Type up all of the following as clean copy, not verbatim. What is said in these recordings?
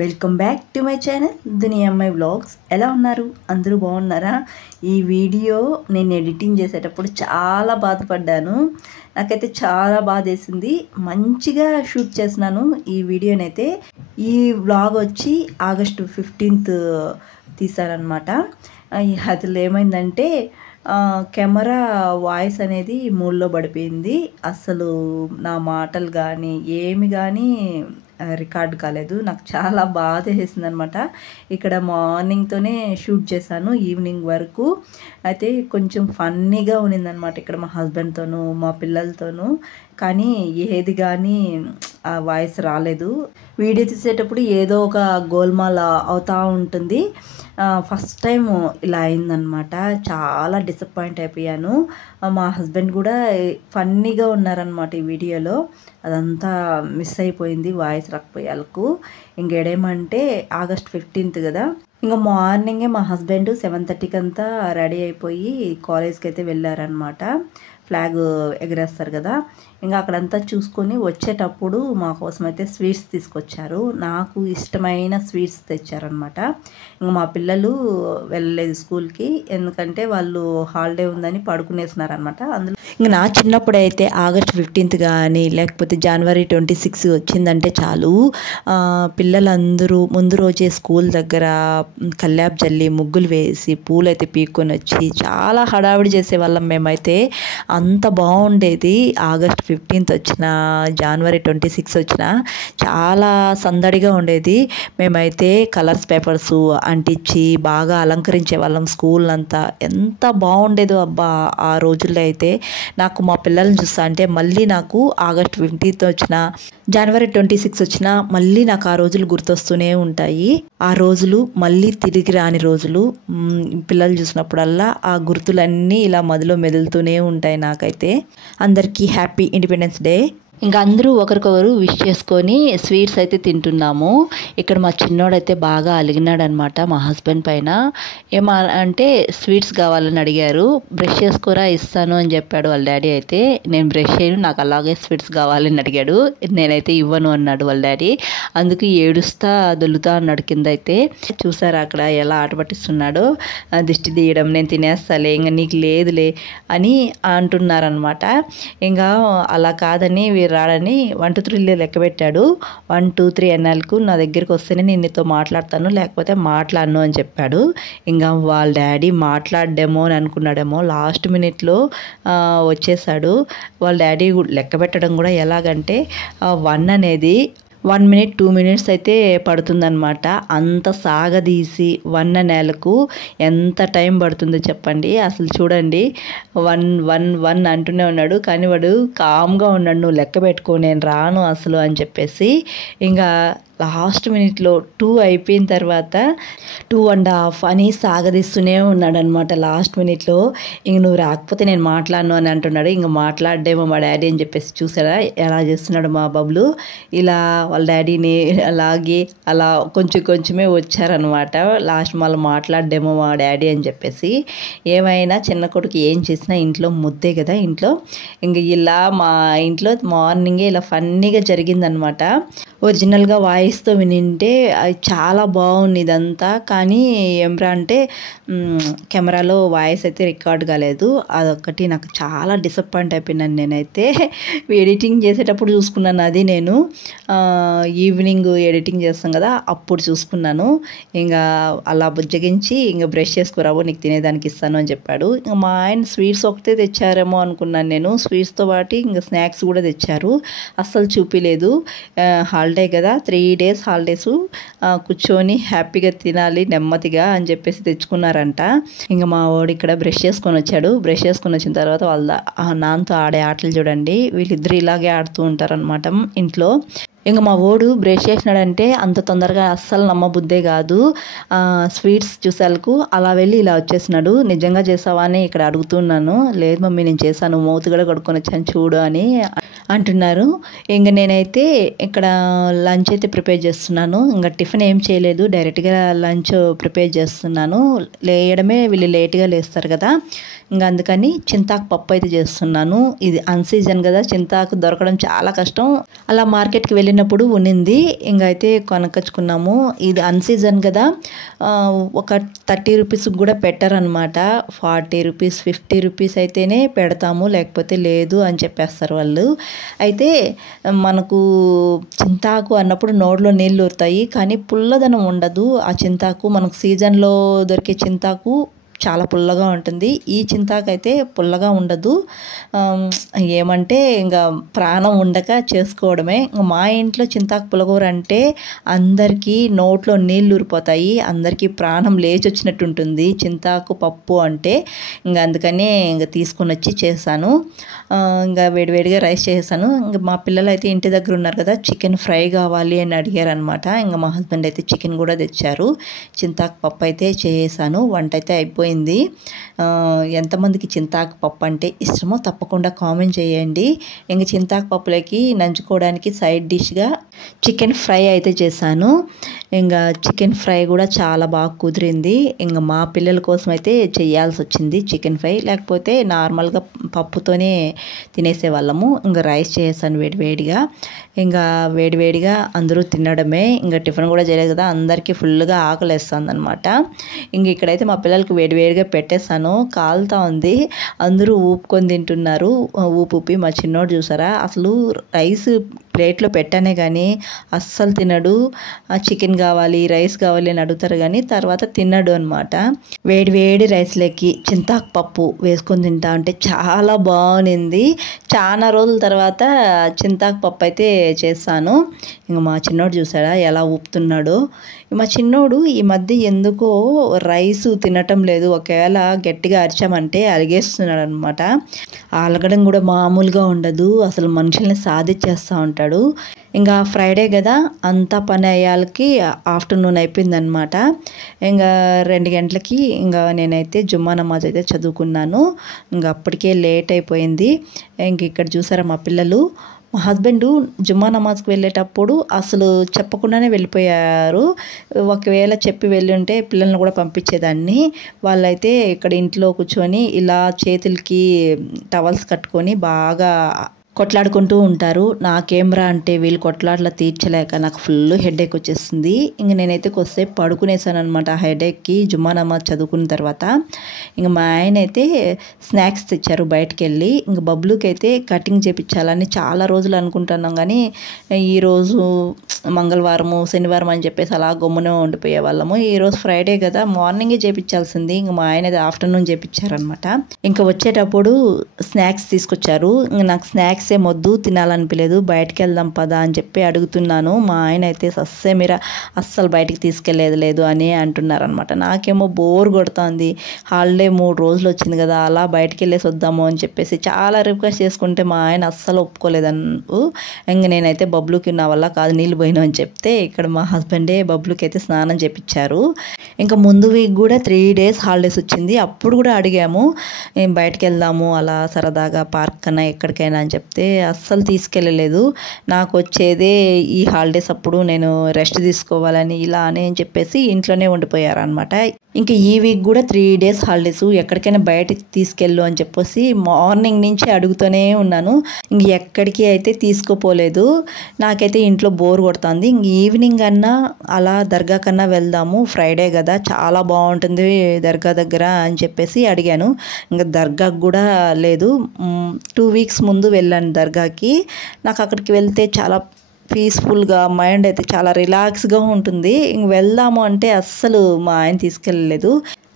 Welcome back to my channel దునియా అమ్మాయి vlogs. ఎలా ఉన్నారు? అందరూ బాగున్నారా? ఈ వీడియో నేను ఎడిటింగ్ చేసేటప్పుడు చాలా బాధపడ్డాను. నాకైతే చాలా బాధేసింది. మంచిగా షూట్ చేస్తున్నాను ఈ వీడియోనైతే. ఈ వ్లాగ్ వచ్చి ఆగస్టు 15th తీసారనమాట. అసలు ఏమైందంటే కెమెరా వాయిస్ అనేది మూడ్లో పడిపోయింది. అసలు నా మాటలు కానీ ఏమి కానీ రికార్డ్ కాలేదు. నాకు చాలా బాధ వేసింది అనమాట. ఇక్కడ మార్నింగ్తోనే షూట్ చేశాను ఈవినింగ్ వరకు. అయితే కొంచెం ఫన్నీగా ఉన్నిందనమాట ఇక్కడ మా హస్బెండ్తోనూ మా పిల్లలతోనూ. కానీ ఏది కానీ ఆ వాయిస్ రాలేదు. వీడియో తీసేటప్పుడు ఏదో ఒక గోల్మాల్ అవుతూ ఉంటుంది. ఫస్ట్ టైం ఇలా అయిందనమాట. చాలా డిసప్పాయింట్ అయిపోయాను. మా హస్బెండ్ కూడా ఫన్నీగా ఉన్నారనమాట ఈ వీడియోలో. అదంతా మిస్ అయిపోయింది వాయిస్ రాకపోయాలకు. ఇంకేడేమంటే ఆగస్ట్ 15th కదా, ఇంకా మార్నింగే మా హస్బెండ్ 7:30కి అంతా రెడీ అయిపోయి కాలేజ్కి అయితే వెళ్ళారనమాట. ఫ్లాగ్ ఎగరేస్తారు కదా, ఇంకా అక్కడంతా చూసుకొని వచ్చేటప్పుడు మా కోసం అయితే స్వీట్స్ తీసుకొచ్చారు. నాకు ఇష్టమైన స్వీట్స్ తెచ్చారనమాట. ఇంకా మా పిల్లలు వెళ్ళలేదు స్కూల్కి, ఎందుకంటే వాళ్ళు హాలిడే ఉందని పడుకునేస్తున్నారనమాట. అందులో ఇంకా నా చిన్నప్పుడు అయితే ఆగస్ట్ 15th కానీ లేకపోతే జనవరి 26 వచ్చిందంటే చాలు, పిల్లలందరూ ముందు రోజే స్కూల్ దగ్గర కల్లాపు జల్లి ముగ్గులు వేసి పూలు అయితే పీక్కొని వచ్చి చాలా హడావిడి చేసేవాళ్ళం మేమైతే. అంత బాగుండేది. ఆగస్ట్ 15th వచ్చిన జనవరి 26 వచ్చిన చాలా సందడిగా ఉండేది. మేమైతే కలర్స్ పేపర్స్ అంటించి బాగా అలంకరించే వాళ్ళం స్కూల్ అంతా. ఎంత బాగుండేదో అబ్బా ఆ రోజుల్లో అయితే. నాకు మా పిల్లల్ని చూస్తా అంటే మళ్ళీ నాకు ఆగస్ట్ 15th వచ్చిన జనవరి 26 వచ్చిన మళ్ళీ నాకు ఆ రోజులు గుర్తొస్తూనే ఉంటాయి. ఆ రోజులు మళ్ళీ తిరిగి రాని రోజులు. పిల్లలు చూసినప్పుడల్లా ఆ గుర్తులన్నీ ఇలా మదిలో మెదులుతూనే ఉంటాయి నాకైతే. అందరికీ హ్యాపీ ఇండిపెండెన్స్ డే. ఇంకా అందరూ ఒకరికొకరు విష్ చేసుకొని స్వీట్స్ అయితే తింటున్నాము. ఇక్కడ మా చిన్నోడైతే బాగా అలిగినాడు అనమాట మా హస్బెండ్ పైన. అంటే స్వీట్స్ కావాలని అడిగారు. బ్రష్ చేసుకోరా ఇస్తాను అని చెప్పాడు వాళ్ళ డాడీ అయితే. నేను బ్రష్ చేయను, నాకు అలాగే స్వీట్స్ కావాలని అడిగాడు. నేనైతే ఇవ్వను అన్నాడు వాళ్ళ డాడీ. అందుకు ఏడుస్తా దొల్లుతా అన్నాడు కింద అయితే. చూసారా అక్కడ ఎలా ఆట పట్టిస్తున్నాడో, దిష్టి తీయడం, నేను తినేస్తాలే ఇంకా నీకు లేదులే అని అంటున్నారనమాట. ఇంకా అలా కాదని రాడని 1 2 3 లెక్క పెట్టాడు. 1 2 3 అన్నాలకు నా దగ్గరికి వస్తేనే నేను నీతో మాట్లాడతాను, లేకపోతే మాట్లాడను అని చెప్పాడు. ఇంకా వాళ్ళ డాడీ మాట్లాడడేమో అని అనుకున్నాడేమో, లాస్ట్ మినిట్లో వచ్చేసాడు. వాళ్ళ డాడీ లెక్క పెట్టడం కూడా ఎలాగంటే 1 అనేది 1 minute 2 minutes అయితే పడుతుందన్నమాట. అంత సాగదీసి 1 నెలకు ఎంత టైం పడుతుందో చెప్పండి. అసలు చూడండి 1 1 1 అంటూనే ఉన్నాడు, కానీ వాడు కామ్గా ఉన్నాడు. నువ్వు లెక్క పెట్టుకో, నేను రాను అసలు అని చెప్పేసి. ఇంకా లాస్ట్ మినిట్లో 2 అయిపోయిన తర్వాత 2 1/2 అని సాగదీస్తూనే ఉన్నాడు అనమాట లాస్ట్ మినిట్లో. ఇంక నువ్వు రాకపోతే నేను మాట్లాడను అని అంటున్నాడు. ఇంక మాట్లాడేమో మా డాడీ అని చెప్పేసి. చూసారా ఎలా చేస్తున్నాడు మా బబ్లు. ఇలా వాళ్ళ డాడీని అలాగే అలా కొంచెం కొంచెమే వచ్చారనమాట. లాస్ట్ మళ్ళీ మాట్లాడేమో మా డాడీ అని చెప్పేసి. ఏమైనా చిన్న కొడుకు ఏం చేసినా ఇంట్లో ముద్దే కదా ఇంట్లో. ఇంక ఇలా మా ఇంట్లో మార్నింగే ఇలా ఫన్నీగా జరిగిందనమాట. ఒరిజినల్గా వాయిస్తో వినింటే అది చాలా బాగుంది ఇదంతా. కానీ ఏమ్రా అంటే కెమెరాలో వాయిస్ అయితే రికార్డ్ కాలేదు. అదొక్కటి నాకు చాలా డిసప్పాయింట్ అయిపోయినాను నేనైతే. ఎడిటింగ్ చేసేటప్పుడు చూసుకున్నాను అది. నేను ఈవినింగ్ ఎడిటింగ్ చేస్తాం కదా అప్పుడు చూసుకున్నాను. ఇంకా అలా బుజ్జగించి ఇంకా బ్రష్ చేసుకురావో నీకు తినేదానికి ఇస్తాను అని చెప్పాడు. ఇంకా మా ఆయన స్వీట్స్ ఒకటే తెచ్చారేమో అనుకున్నాను నేను. స్వీట్స్తో పాటు ఇంకా స్నాక్స్ కూడా తెచ్చారు. అస్సలు చూపిలేదు. హాలిడే కదా, 3 days హాలిడేస్, కూర్చొని హ్యాపీగా తినాలి నెమ్మదిగా అని చెప్పేసి తెచ్చుకున్నారంట. ఇంకా మా వాడు ఇక్కడ బ్రష్ చేసుకొని వచ్చాడు. బ్రష్ చేసుకొని వచ్చిన తర్వాత వాళ్ళ నాన్నతో ఆడే ఆటలు చూడండి. వీళ్ళిద్దరు ఇలాగే ఆడుతూ ఉంటారనమాట ఇంట్లో. ఇంకా మా వాడు బ్రష్ చేసినాడంటే అంత తొందరగా అస్సలు నమ్మబుద్దే కాదు. స్వీట్స్ చూసాలకు అలా వెళ్ళి ఇలా వచ్చేసినాడు. నిజంగా చేసావా అని ఇక్కడ అడుగుతున్నాను. లేదు మమ్మీ నేను చేశాను, మౌత్ కూడా కడుక్కొని వచ్చాను చూడు అని అంటున్నారు. ఇంక నేనైతే ఇక్కడ లంచ్ అయితే ప్రిపేర్ చేస్తున్నాను. ఇంకా టిఫిన్ ఏం చేయలేదు, డైరెక్ట్గా లంచ్ ప్రిపేర్ చేస్తున్నాను. లేయడమే వీళ్ళు లేట్గా లేస్తారు కదా, ఇంకా అందుకని చింతాకు పప్పు అయితే చేస్తున్నాను. ఇది అన్సీజన్ కదా, చింతాకు దొరకడం చాలా కష్టం. అలా మార్కెట్కి వెళ్ళినప్పుడు ఉన్నింది, ఇంకా అయితే కొనకొచ్చుకున్నాము. ఇది అన్సీజన్ కదా, ఒక 30 రూపీస్కి కూడా పెట్టారనమాట. 40 రూపీస్ 50 రూపీస్ అయితేనే పెడతాము, లేకపోతే లేదు అని చెప్పేస్తారు వాళ్ళు. అయితే మనకు చింతాకు అన్నప్పుడు నోట్లో నీళ్ళు ఊరుతాయి, కానీ పుల్లదనం ఉండదు. ఆ చింతాకు మనకు సీజన్లో దొరికే చింతాకు చాలా పుల్లగా ఉంటుంది. ఈ చింతాకు అయితే పుల్లగా ఉండదు. ఏమంటే ఇంకా ప్రాణం ఉండక చేసుకోవడమే. మా ఇంట్లో చింతాకు పులగూర అంటే అందరికీ నోట్లో నీళ్ళు ఊరిపోతాయి, అందరికీ ప్రాణం లేచి వచ్చినట్టు ఉంటుంది చింతాకు పప్పు అంటే. ఇంకా అందుకనే ఇంకా తీసుకొని వచ్చి చేశాను. ఇంకా వేడివేడిగా రైస్ చేసాను. ఇంకా మా పిల్లలు అయితే ఇంటి దగ్గర ఉన్నారు కదా, చికెన్ ఫ్రై కావాలి అని అడిగారు అనమాట. ఇంకా మా హస్బెండ్ అయితే చికెన్ కూడా తెచ్చారు. చింతాకు పప్పు అయితే చేసాను. వంట అయితే అయిపోయింది. ఎంతమందికి చింతాకు పప్పు అంటే ఇష్టమో తప్పకుండా కామెంట్ చేయండి. ఇంక చింతాకు పప్పులకి నంచుకోవడానికి సైడ్ డిష్గా చికెన్ ఫ్రై అయితే చేశాను. ఇంకా చికెన్ ఫ్రై కూడా చాలా బాగా కుదిరింది. ఇంకా మా పిల్లల కోసం అయితే చేయాల్సి వచ్చింది చికెన్ ఫ్రై, లేకపోతే నార్మల్గా పప్పుతోనే తినేసేవాళ్ళము. ఇంకా రైస్ చేసాను వేడివేడిగా. ఇంకా వేడివేడిగా అందరూ తినడమే. ఇంకా టిఫిన్ కూడా చేయలేదు కదా, అందరికీ ఫుల్గా ఆకలేస్తుంది అనమాట. ఇంక ఇక్కడైతే మా పిల్లలకి వేడివేడిగా పెట్టేస్తాను. కాలుతా ఉంది, అందరూ ఊపుకొని తింటున్నారు. ఊపి మా చిన్నోడు చూసారా, అసలు రైస్ ప్లేట్లో పెట్టానే కానీ అస్సలు తినడు. చికెన్ కావాలి రైస్ కావాలి అని అడుగుతారు కానీ తర్వాత తినడు అనమాట. వేడి రైస్లోకి చింతాకు పప్పు వేసుకొని తింటా అంటే చాలా బాగుంది. చాలా రోజుల తర్వాత చింతాకు పప్పు అయితే చేస్తాను. ఇంక మా చిన్నోడు చూసాడా ఎలా ఊపుతున్నాడో. మా చిన్నోడు ఈ మధ్య ఎందుకో రైస్ తినటం లేదు. ఒకవేళ గట్టిగా అరిచామంటే అలిగేస్తున్నాడు అనమాట. అలగడం కూడా మామూలుగా ఉండదు, అసలు మనుషుల్ని సాధించేస్తూ ఉంటాడు. ఇంకా ఫ్రైడే కదా, అంతా పని అయ్యాలకి ఆఫ్టర్నూన్ అయిపోయిందనమాట. ఇంకా 2 గంటలకి ఇంకా నేనైతే జుమ్మా నమాజ్ అయితే చదువుకున్నాను. ఇంకా అప్పటికే లేట్ అయిపోయింది. ఇంక ఇక్కడ చూసారా మా పిల్లలు, మా హస్బెండ్ జుమ్మా నమాజ్కి వెళ్ళేటప్పుడు అసలు చెప్పకుండానే వెళ్ళిపోయారు. ఒకవేళ చెప్పి వెళ్ళి ఉంటే పిల్లల్ని కూడా పంపించేదాన్ని. వాళ్ళైతే ఇక్కడ ఇంట్లో కూర్చొని ఇలా చేతులకి టవల్స్ కట్టుకొని బాగా కొట్లాడుకుంటూ ఉంటారు. నాకేమ్రా అంటే వీళ్ళు కొట్లాట్లా తీర్చలేక నాకు ఫుల్ హెడేక్ వచ్చేస్తుంది. ఇంక నేనైతే కొద్దిసేపు పడుకునేసాను అనమాట ఆ హెడేక్కి జుమ్మా నమాజ్ చదువుకున్న తర్వాత. ఇంక మా ఆయన అయితే స్నాక్స్ తెచ్చారు బయటకు వెళ్ళి. ఇంక బబ్లుకి అయితే కటింగ్ చేయించాలని చాలా రోజులు అనుకుంటున్నాం, కానీ ఈరోజు మంగళవారము శనివారం అని చెప్పేసి అలా గమ్మునే ఉండిపోయే వాళ్ళము. ఈరోజు ఫ్రైడే కదా, మార్నింగే చేయించాల్సింది. ఇంక మా ఆయన అయితే ఆఫ్టర్నూన్ చేయించారనమాట. ఇంకా వచ్చేటప్పుడు స్నాక్స్ తీసుకొచ్చారు. ఇంక నాకు స్నాక్స్ మొద్దు తినాలనిపించలేదు, బయటికి వెళ్దాం పదా అని చెప్పి అడుగుతున్నాను. మా ఆయన అయితే సస్సేమిరా అస్సలు బయటికి తీసుకెళ్లేదు అని అంటున్నారనమాట. నాకేమో బోర్ కొడుతుంది, హాలిడే 3 రోజులు వచ్చింది కదా, అలా బయటికి వెళ్ళేసి వద్దాము అని చెప్పేసి చాలా రిక్వెస్ట్ చేసుకుంటే మా ఆయన అస్సలు ఒప్పుకోలేదన్ను. ఇంక నేనైతే బబ్లుకి నా వల్ల కాదు నీళ్ళు పోయినా అని చెప్తే ఇక్కడ మా హస్బెండే బబ్లుకి అయితే స్నానం చేపించారు. ఇంకా ముందు వీక్ కూడా 3 డేస్ హాలిడేస్ వచ్చింది. అప్పుడు కూడా అడిగాము బయటికి వెళ్దాము అలా సరదాగా పార్క్ కన్నా ఎక్కడికైనా అని చెప్తే అస్సలు తీసుకెళ్ళలేదు. నాకు వచ్చేదే ఈ హాలిడేస్ అప్పుడు నేను రెస్ట్ తీసుకోవాలని ఇలా అని చెప్పేసి ఇంట్లోనే ఉండిపోయారనమాట. ఇంకా ఈ వీక్ కూడా 3 డేస్ హాలిడేస్, ఎక్కడికైనా బయటకి తీసుకెళ్ళు అని చెప్పేసి మార్నింగ్ నుంచి అడుగుతూనే ఉన్నాను. ఇంక ఎక్కడికి అయితే తీసుకుపోలేదు. నాకైతే ఇంట్లో బోర్ కొడుతుంది. ఇంక ఈవినింగ్ అన్నా అలా దర్గా కన్నా వెళ్దాము, ఫ్రైడే కదా చాలా బాగుంటుంది దర్గా దగ్గర అని చెప్పేసి అడిగాను. ఇంకా దర్గాకు కూడా లేదు. 2 వీక్స్ ముందు వెళ్ళాను దర్గాకి. నాకు అక్కడికి వెళ్తే చాలా పీస్ఫుల్గా మైండ్ అయితే చాలా రిలాక్స్గా ఉంటుంది. ఇంక వెళ్దాము అంటే అస్సలు మా ఆయన తీసుకెళ్ళలేదు.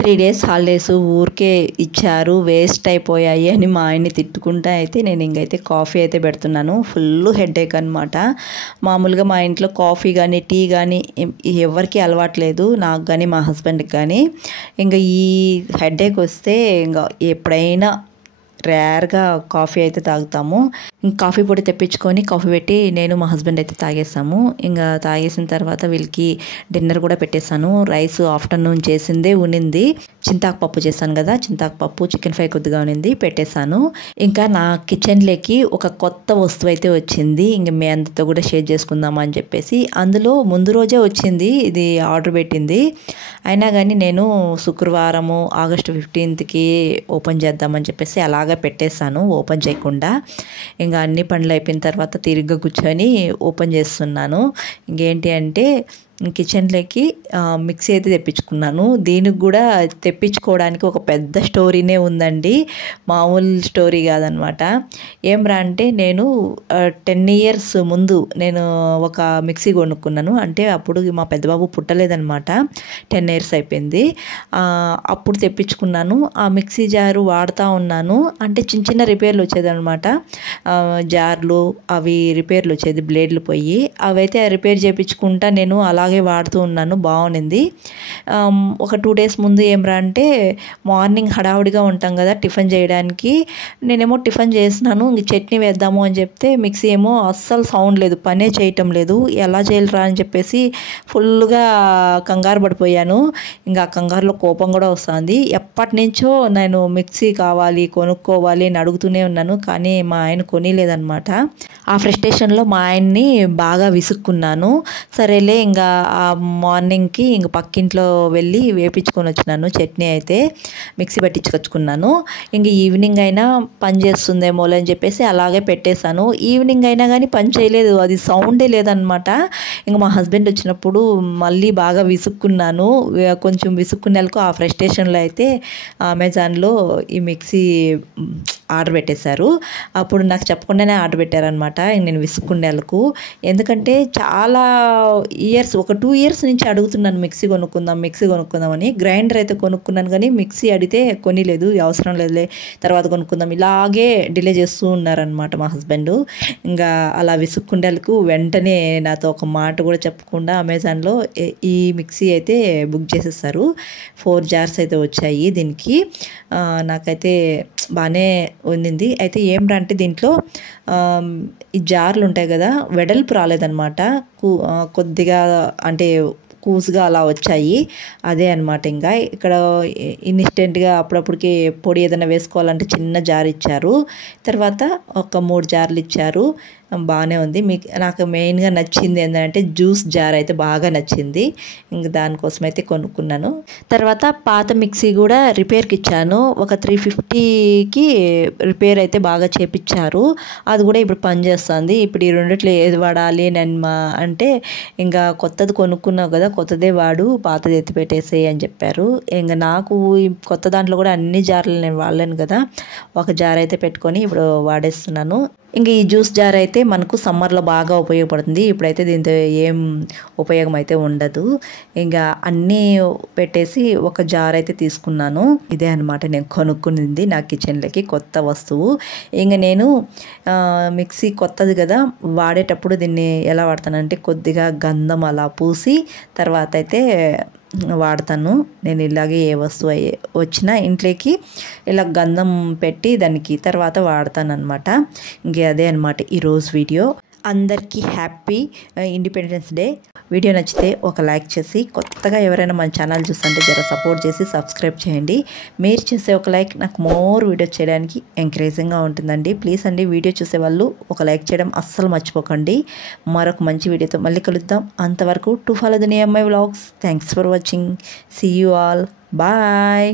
3 డేస్ హాలిడేస్ ఊరికే ఇచ్చారు, వేస్ట్ అయిపోయాయి అని మా ఆయన్ని తిట్టుకుంటా అయితే నేను ఇంకైతే కాఫీ అయితే పెడుతున్నాను. ఫుల్ హెడేక్ అనమాట. మామూలుగా మా ఇంట్లో కాఫీ కానీ టీ కానీ ఎవరికి అలవాట్లేదు, నాకు కానీ మా హస్బెండ్కి కానీ. ఇంకా ఈ హెడేక్ వస్తే ఇంకా ఎప్పుడైనా రేర్గా కాఫీ అయితే తాగుతాము. ఇంక కాఫీ పొడి తెప్పించుకొని కాఫీ పెట్టి నేను మా హస్బెండ్ అయితే తాగేసాము. ఇంకా తాగేసిన తర్వాత వీళ్ళకి డిన్నర్ కూడా పెట్టేశాను. రైస్ ఆఫ్టర్నూన్ చేసిందే ఉన్నింది. చింతాకు పప్పు చేశాను కదా, చింతాకు పప్పు చికెన్ ఫ్రై కొద్దిగా ఉన్నింది పెట్టేశాను. ఇంకా నా కిచెన్లోకి ఒక కొత్త వస్తువు అయితే వచ్చింది. ఇంక మీ అందరితో కూడా షేర్ చేసుకుందాం అని చెప్పేసి, అందులో ముందు రోజే వచ్చింది, ఇది ఆర్డర్ పెట్టింది. అయినా కానీ నేను శుక్రవారము ఆగస్టు 15కి ఓపెన్ చేద్దామని చెప్పేసి అలాగే పెట్టేశాను ఓపెన్ చేయకుండా. ఇంకా అన్ని పనులు అయిపోయిన తర్వాత తిరిగ్గా కూర్చొని ఓపెన్ చేస్తున్నాను. ఇంకేంటి అంటే కిచెన్లోకి మిక్సీ అయితే తెప్పించుకున్నాను. దీనికి కూడా తెప్పించుకోవడానికి ఒక పెద్ద స్టోరీనే ఉందండి, మామూలు స్టోరీ కాదనమాట. ఏమ్రా అంటే నేను 10 years ముందు నేను ఒక మిక్సీ కొనుక్కున్నాను. అంటే అప్పుడు మా పెద్దబాబు పుట్టలేదనమాట, 10 years అయిపోయింది. అప్పుడు తెప్పించుకున్నాను. ఆ మిక్సీ జారు వాడుతూ ఉన్నాను. అంటే చిన్న చిన్న రిపేర్లు వచ్చేదనమాట, జార్లు అవి రిపేర్లు వచ్చేది, బ్లేడ్లు పోయి అవైతే రిపేర్ చేయించుకుంటా నేను అలాగే వాడుతూ ఉన్నాను. బాగుంది. ఒక 2 days ముందు ఏమ్రా అంటే మార్నింగ్ హడావుడిగా ఉంటాం కదా టిఫిన్ చేయడానికి, నేనేమో టిఫిన్ చేసినాను. ఇంక చట్నీ వేద్దాము అని చెప్తే మిక్సీ ఏమో అస్సలు సౌండ్ లేదు, పనే చేయటం లేదు. ఎలా చేయాలరా అని చెప్పేసి ఫుల్గా కంగారు పడిపోయాను. ఇంకా కంగారులో కోపం కూడా వస్తుంది. ఎప్పటి నుంచో నేను మిక్సీ కావాలి కొనుక్కోవాలి అని అడుగుతూనే ఉన్నాను, కానీ మా ఆయన కొనిలేదనమాట. ఆ ఫ్రస్ట్రేషన్లో మా ఆయన్ని బాగా విసుక్కున్నాను. సరేలే ఇంకా ఆ మార్నింగ్కి ఇంక పక్కింట్లో వెళ్ళి వేపించుకొని వచ్చినాను చట్నీ అయితే, మిక్సీ పట్టించుకొచ్చుకున్నాను. ఇంక ఈవినింగ్ అయినా పని చేస్తుందేమో అని చెప్పేసి అలాగే పెట్టేశాను. ఈవినింగ్ అయినా కానీ పని చేయలేదు, అది సౌండే లేదనమాట. ఇంక మా హస్బెండ్ వచ్చినప్పుడు మళ్ళీ బాగా విసుక్కున్నాను. కొంచెం విసుక్కునేలకు ఆ ఫ్రస్ట్రేషన్లో అయితే అమెజాన్లో ఈ మిక్సీ ఆర్డర్ పెట్టేశారు. అప్పుడు నాకు చెప్పకుండానే ఆర్డర్ పెట్టారనమాట నేను విసుక్కునేలకు. ఎందుకంటే చాలా ఇయర్స్, ఒక 2 years నుంచి అడుగుతున్నాను మిక్సీ కొనుక్కుందామని. గ్రైండర్ అయితే కొనుక్కున్నాను కానీ మిక్సీ అడిగితే కొనిలేదు, అవసరం లేదులే తర్వాత కొనుక్కుందాం, ఇలాగే డిలే చేస్తూ ఉన్నారనమాట మా హస్బెండ్. ఇంకా అలా విసుక్కుండేలకు వెంటనే నాతో ఒక మాట కూడా చెప్పకుండా అమెజాన్లో ఈ మిక్సీ అయితే బుక్ చేసేసారు. 4 jars అయితే వచ్చాయి దీనికి. నాకైతే బాగానే ఉండింది. అయితే ఏమిరా అంటే దీంట్లో ఈ జార్లు ఉంటాయి కదా, వెడల్పు రాలేదనమాట, కొద్దిగా అంటే కూసుగా అలా వచ్చాయి. అదే అనమాట. ఇంకా ఇక్కడ ఇన్స్టెంట్గా అప్పుడప్పటికి పొడి ఏదైనా వేసుకోవాలంటే చిన్న జార్ ఇచ్చారు. తర్వాత ఒక 3 jarలు ఇచ్చారు. బాగానే ఉంది. నాకు మెయిన్గా నచ్చింది ఏంటంటే జ్యూస్ జార్ అయితే బాగా నచ్చింది. ఇంక దానికోసం అయితే కొనుక్కున్నాను. తర్వాత పాత మిక్సీ కూడా రిపేర్కి ఇచ్చాను. ఒక 350కి రిపేర్ అయితే బాగా చేపించారు. అది కూడా ఇప్పుడు పనిచేస్తుంది. ఇప్పుడు ఈ రెండిట్లో ఏది వాడాలి అంటే ఇంకా కొత్తది కొనుక్కున్నావు కదా, కొత్తదే వాడు, పాతది ఎత్తి పెట్టేసేయి అని చెప్పారు. ఇంకా నాకు ఈ కొత్త దాంట్లో కూడా అన్ని జార్లు నేను వాడలేను కదా, ఒక జార్ అయితే పెట్టుకొని ఇప్పుడు వాడేస్తున్నాను. ఇంక ఈ జ్యూస్ జార్ అయితే మనకు సమ్మర్లో బాగా ఉపయోగపడుతుంది. ఇప్పుడైతే దీంతో ఏం ఉపయోగం అయితే ఉండదు. ఇంకా అన్నీ పెట్టేసి ఒక జార్ అయితే తీసుకున్నాను. ఇదే అనమాట నేను కొనుక్కునింది నా కిచెన్లోకి కొత్త వస్తువు. ఇంకా నేను మిక్సీ కొత్తది కదా, వాడేటప్పుడు దీన్ని ఎలా వాడతానంటే కొద్దిగా గంధం అలా పూసి తర్వాత అయితే వాడతాను. నేను ఇలాగే ఏ వస్తువు వచ్చినా ఇంట్లోకి ఇలా గంధం పెట్టి దానికి తర్వాత వాడతాను అనమాట. ఇంకే అదే అనమాట ఈరోజు వీడియో. అందరికీ హ్యాపీ ఇండిపెండెన్స్ డే. వీడియో నచ్చితే ఒక లైక్ చేసి, కొత్తగా ఎవరైనా మన ఛానల్ చూస్తుంటే జర సపోర్ట్ చేసి సబ్స్క్రైబ్ చేయండి. మీరు చేసే ఒక లైక్ నాకు మోర్ వీడియో చేయడానికి ఎంకరేజింగ్గా ఉంటుందండి. ప్లీజ్ అండి, వీడియో చూసే వాళ్ళు ఒక లైక్ చేయడం అస్సలు మర్చిపోకండి. మరొక మంచి వీడియోతో మళ్ళీ కలుద్దాం. అంతవరకు టు ఫాలో దునియా అమ్మాయి vlogs. Thanks for watching. See you all. Bye.